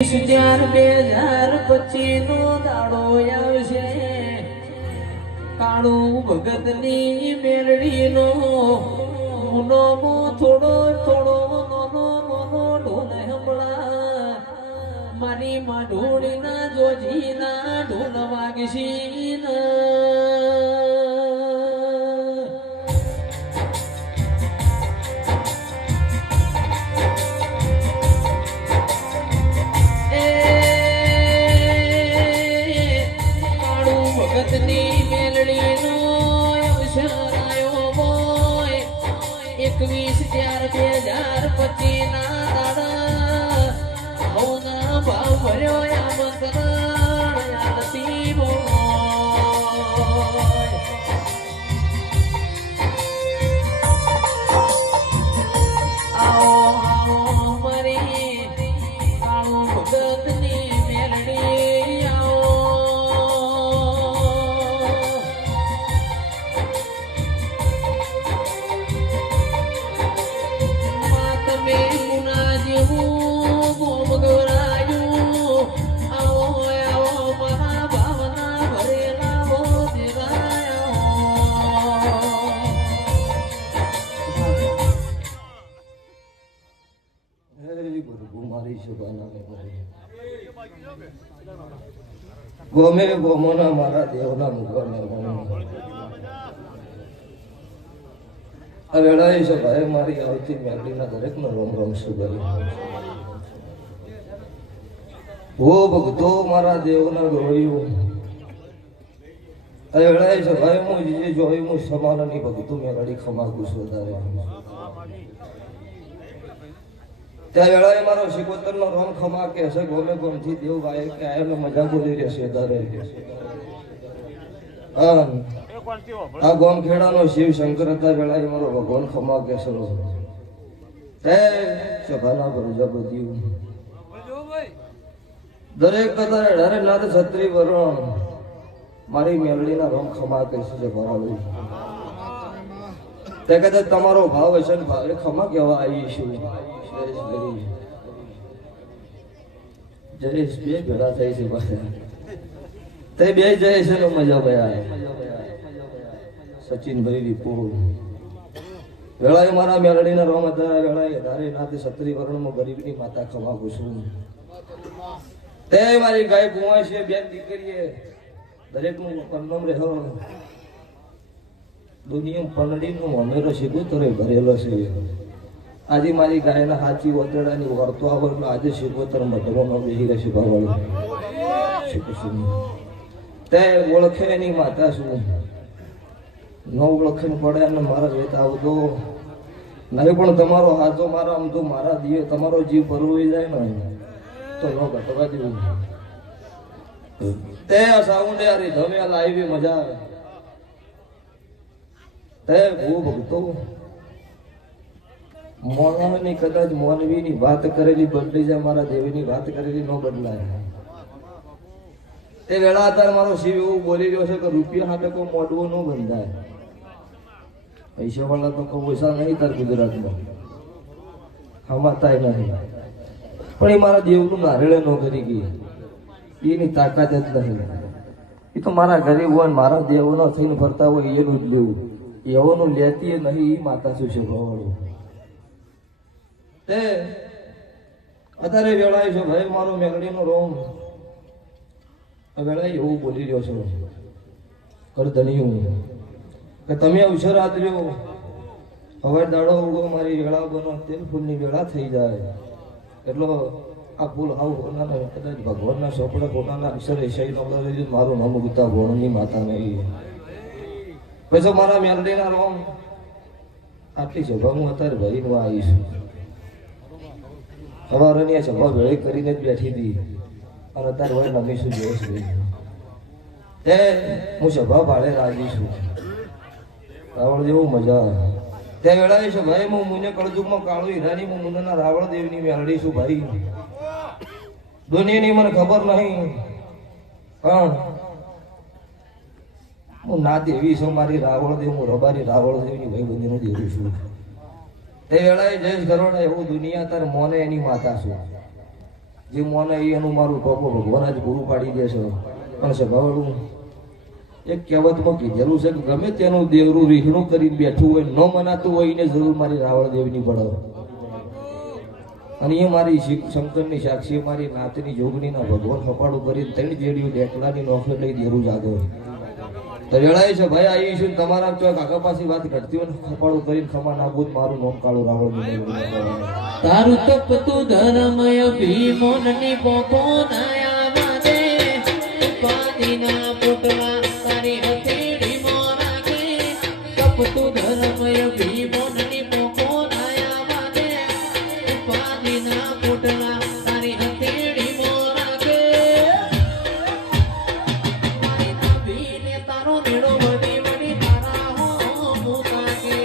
2025 નો દાડો આવશે, કાળું ભગત ની મેળવી નો મુનો થોડો થોડો નોનો નોનો ઢોલ હંભળા, મારી માઢોળી ના જોજી ના ઢોલ વાગશી ભગતની મેલડી નો અવસર આયો બોય 21/4/2025 ના દાડા હોના ભાવ ભર્યો આમંત્રણ યાદતી બોય આવો આવો મારી કાળું ભગતની મેલડી આવો ગોમે ગોમોના મારા દેવના મુગરના આ વેળાએ છે ભાઈ મારી આવતી મેલડીના દરેકનો રોમ રોમ સુગરી ઓ ભક્તો મારા દેવના ગોળ્યું આ વેળાએ છે ભાઈ હું જે જોયું હું સમાનની ભક્તો મેલડી ખમાકું છું વધારે ત્યાં વેળાએ મારો શિકોતરનો રોમ ખમા કે હશે ગોમે ગોમથી દેવ ભાઈ કે આયનો મજા બોલી રહેશે ધારે આ ગોમ ખેડાનો શિવ શંકર હતા વેળાએ મારો ભગવાન ખમા કે છે હે સભાના પ્રજાપતિ દરેક કદાચ અઢારે નાથ છત્રી વરણ મારી મેલડીના રોમ ખમા કે છે ભરાવી તે કદાચ તમારો ભાવ હશે ને ભાવે ખમા કહેવા આવી છું જયેશ બે ભેળા થઈ છે તે બે જય છે ને મજા ભયા સચિનભાઈ વિપુલ વેળાએ મારા મેલડીના રોમ હતા વેળાએ ધારે નાથે છત્રી વર્ણમાં ગરીબની માતા ખમા પૂછું તે મારી ગાય કુંવા છે બેન દીકરીએ દરેકનું પરનામ રહ્યો દુનિયા પનડીનું અમેરો શિકોતરે ભરેલો છે આજે મારી ગાયના હાચી ઓતરડાની વર્તો આવે એટલે આજે શિકોતર મઢવામાં બેહી રહેશે ભાવળ તે ઓળખે એની માતા શું ન ઓળખે પડે અને મારા વેત આવતો નહીં પણ તમારો હાથો મારા આમ તો મારા દિયો તમારો જીવ ભરવી જાય ને તો ન ઘટવા દેવું તે સાઉન્ડ યારી ધમે લાવી મજા આવે તે બહુ ભક્તો મોનવની કદાચ મોનવીની વાત કરેલી બદલી જાય મારા દેવીની વાત કરેલી ન બદલાય તે વેળા અત્યારે મારો શિવ એવું બોલી રહ્યો છે કે રૂપિયા હાટે કોઈ મોડવું ન બંધાય પૈસા વાળા તો કોઈ પૈસા નહીં તાર ગુજરાતમાં હમાતાય નહીં પણ એ મારા દેવનું નારેળે ન કરી ગઈ એની તાકાત જ નહીં એ તો મારા ગરીબ હોય મારા દેવનો થઈને ફરતા હોય એનું જ લેવું એવોનું લેતી નહીં એ માતા શું છે ભવાળું તે અત્યારે વેળાય છે ભાઈ મારો મેલડીનો રોમ વેળાય એવું બોલી રહ્યો છો કરધણિયું કે તમે અવસર આદર્યો હવે દાડો ઉગો મારી વેળા બનો તેલ ફૂલની વેળા થઈ જાય એટલો આ ફૂલ આવું હોનારા કદાચ ભગવાનના સોપડા પોતાના અક્ષર એસાઈ નો મારું નામ ઉગતા ભોણની માતા નહીં પછી મારા મેલડીના રોમ આટલી સભા હું અત્યારે ભરીને આવીશ સવારની સભા ભેળી કરીને જ બેઠી હતી અને અત્યારે વળી નમીશું જોઈશ એ હું સભા ભાડે રાજી છું રાવણ જેવું મજા ત્યાં વેળાએ છે ભાઈ હું મુને કળજુગમાં કાળું હીરાની હું મુન્નાના રાવણ દેવની મેળડી છું ભાઈ દુનિયાની મને ખબર નહીં પણ હું ના દેવી છું મારી રાવણ દેવ હું રબારી રાવણ દેવની ભાઈ બંધીનું દેવું છું તે વેળાએ જયેશ ગરોડા એવું દુનિયા તાર મોને એની માતા છું જે મોને એ એનું મારું ટોપો ભગવાન જ પૂરું પાડી દે છે. પણ સભાવાળું એક કહેવતમાં કીધેલું છે કે ગમે તેનું દેવરું રીહણું કરીને બેઠું હોય ન મનાતું હોય એને જરૂર મારી રાવણ દેવની પડે. અને એ મારી શંકરની સાક્ષી મારી નાતની જોગણીના ભગવાન ખપાડું કરીને 3 જેડીઓ ડેકલાની નોખે લઈ દેરું જાગો. તો વેળાએ છે ભાઈ આવી છું તમારા ચોક કાકા પાસે વાત ઘટતી હોય ખપાડું કરીને ખમા નાબૂદ મારું નોમ કાળું રાવણ. તારું તપતું ધર્મય ભીમોનની પોકો નાયા વાદે પાણીના પોટલા તારી હથેળી મોરા કે તપતું ધર્મય ભીમોનની પોકો નાયા વાદે પાણીના પોટલા તારી હથેળી મોરા કે મારી નાભીને તારો નેડો વડી વડી તારા હો મોતા કે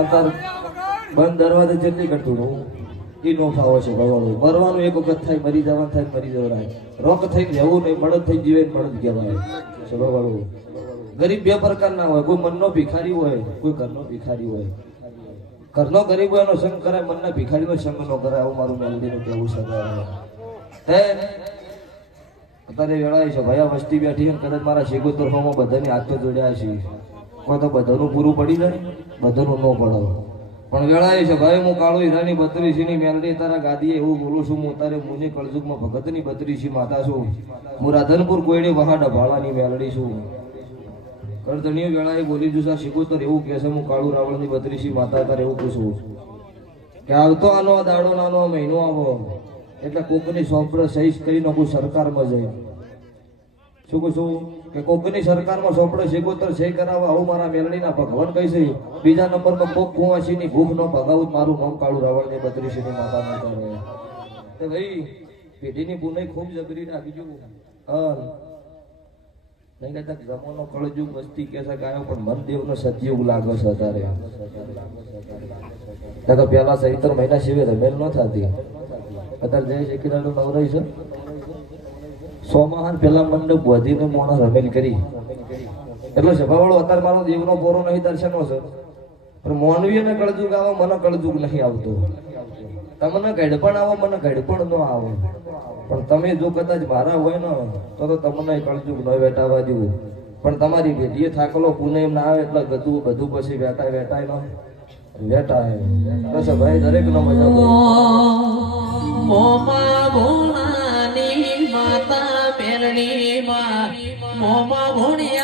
અંતર બંધ દરવાજે જેટલી કરતું હું એ નો ફાવો છે ભગવાન. મરવાનું એક વખત થાય, મરી જવાનું થાય, મરી જવાય. રોક થઈને રહેવું નહીં, મળદ થઈ જીવે મળદ કહેવાય છે ભગવાન. ગરીબ બે પ્રકારના હોય, કોઈ મનનો ભિખારી હોય, કોઈ ઘરનો ભિખારી હોય. ઘરનો ગરીબ હોય એનો સંગ કરાય, મનના ભિખારીનો સંગ ન કરાય. આવું મારું મેલડીનું કહેવું છે. હે અત્યારે વેળાએ છે ભાઈ, આ વસ્તી બેઠી અને કદાચ મારા શેગોતર ફોમાં બધાની હાથ જોડ્યા છે. કોઈ તો બધાનું પૂરું પડી જાય, બધાનું ન પડે. પણ વેળાએ છે ભાઈ, હું કાળો હીરાની 32ની મેલડી તારા ગાદીએ એવું બોલું છું. હું તારે મુની કળજુગમાં ભગતની 32 માતા છું. હું રાધનપુર કોયડી વહા ડભાળાની મેલડી છું. કરધણીઓ વેળાએ બોલી છું આ શિકોતર એવું કહે છે હું કાળુ રાવણની 32 માતા તારે એવું પૂછું કે આવતો આનો દાડો નાનો મહિનો આવો એટલે કોકની સોંપડે સહી કરી નાખું સરકારમાં જઈ. શું કહું છું કે કોકની સરકારમાં સોંપડે શિકોતર સહી કરાવવા આવું મારા મેલડીના ભગવાન કહી છે. બીજા નંબરમાં કોક કુંવાસીની ભૂખ ન ભગાવું મારું નામ કાળુ રાવણની 32ની માતા ન કરે. તો ભાઈ પેઢીની પુનઈ ખૂબ જબરી રાખી જો. નહીં કહેતા જમવાનો કળજુગ વસ્તી કે છે ગાયો પણ મનદેવનો સતયુગ લાગે છે અત્યારે. તો પેલા ચૈત્ર મહિના સિવાય રમેલ ન થતી. અત્યારે જય શેખીરાનું નવરાઈ છે. સોમાહાન પેલા મંડપ વધીને મોણા રમેલ કરી એટલે સભાવાળો અત્યારે મારો દેવનો પોરો નહીં દર્શનો છે. પણ મોનવી અને કળજુગ આવે, મને કળજુગ નહીં આવતો. તમને ગઢપણ આવો, મને ગઢપણ ન આવે. પણ તમે જો કદાચ મારા હોય ને તો તમને કળજુગ ન વેટાવા દેવું. પણ તમારી પેઢીએ થાકલો પુનેમ ના આવે એટલે બધું પછી વેટાય ન વેટાય. બસ ભાઈ દરેક નો મજા મોમા ભોણાની માતા મેરણી માં મોમા ભોણી